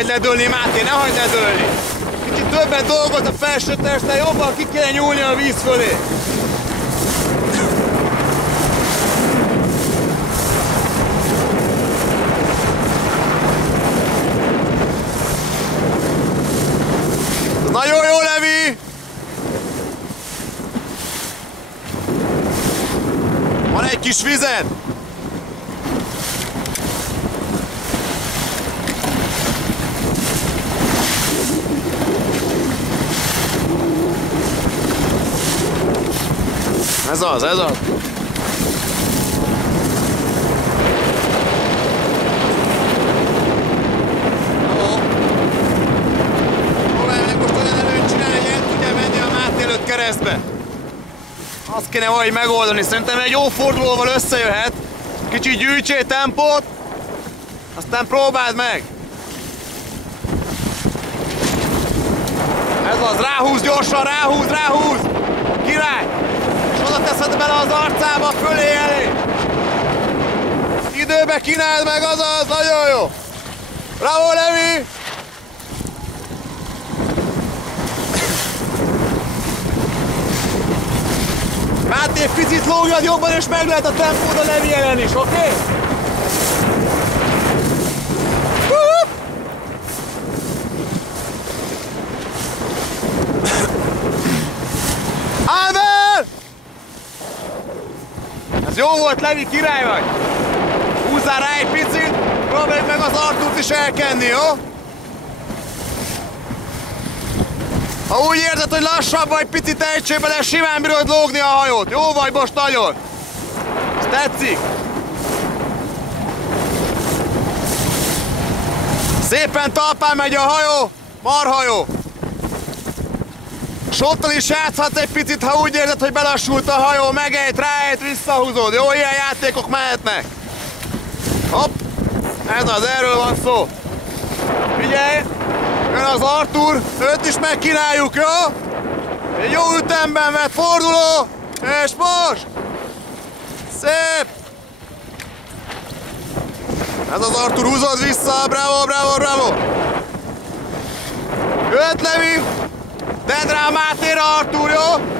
hagyd ledőlni, Máté, ne hagyd ledőlni! Kicsit többet dolgoz a felső testtel, jobban ki kell nyúlni a víz fölé! Nagyon jó, Levi! Van egy kis vized! Ez az, ez az! Keresztbe. Azt kéne valahogy megoldani, szerintem egy jó fordulóval összejöhet. Kicsit gyűjtsél tempót, aztán próbáld meg. Ez az, ráhúz gyorsan, ráhúz, ráhúz. Király! És oda teszed bele az arcába, fölé elé. Időbe kínáld meg, azaz, nagyon jó. Bravo, Levi! Máté, picit lógjad jobban, és meg lehet a tempód a Levi ellen is, oké? Okay? Állj fel! Ez jó volt, Levi, király vagy! Húzzál rá egy picit, próbálj meg az Artúrt is elkenni, jó? Ha úgy érzed, hogy lassabb vagy, picit ejtsél bele, simán bírod lógni a hajót. Jó vagy most nagyon. Ez tetszik. Szépen talpán megy a hajó. Marha jó. Sottal is játszhatsz egy picit, ha úgy érzed, hogy belassult a hajó. Megejt, ráejt, visszahúzod. Jó, ilyen játékok mehetnek. Hopp. Ez az, erről van szó. Figyelj. Jön az Artúr, őt is megkínáljuk, jó? Egy jó ütemben vett forduló, és most! Szép! Ez az Artúr, húzod vissza, bravo, bravo, bravo! Jöhet, Levi! Tedd rá Mátéra, Artúr, jó?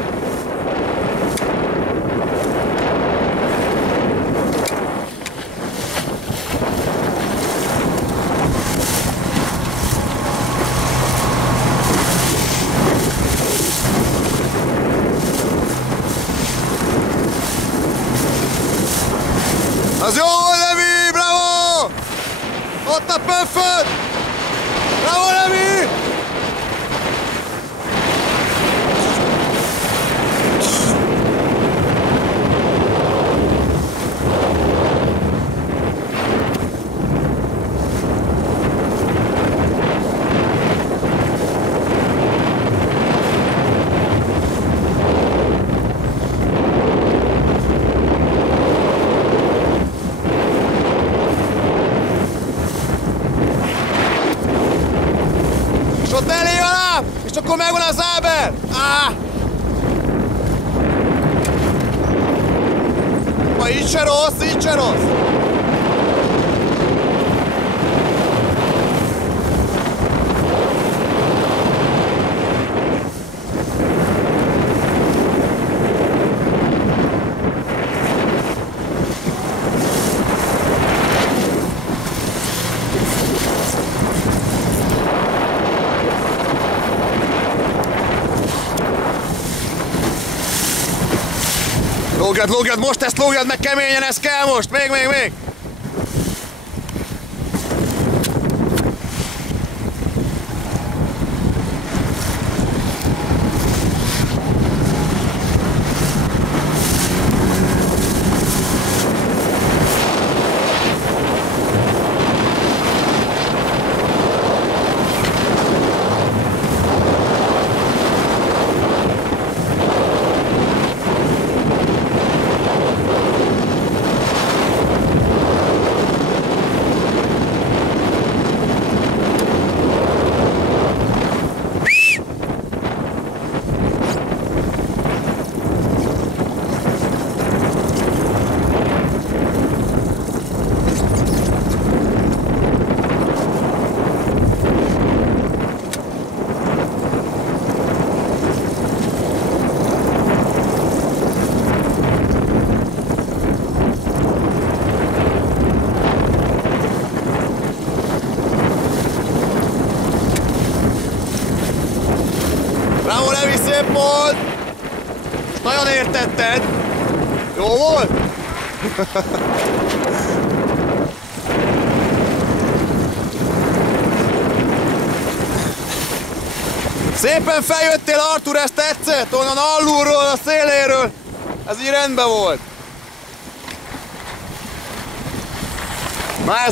Az jó volt, Levi! Bravo! Ott a pöfföt! Bravo, Levi! Ott elé alá, és akkor megvan az áber! Így se rossz, így se rossz! Lógjad, most ezt lógjad meg keményen, ez kell most, még! volt! Most nagyon értetted! Jó volt? Szépen feljöttél, Artur, ezt tetszett? Onnan alulról, a széléről. Ez így rendben volt. Na ez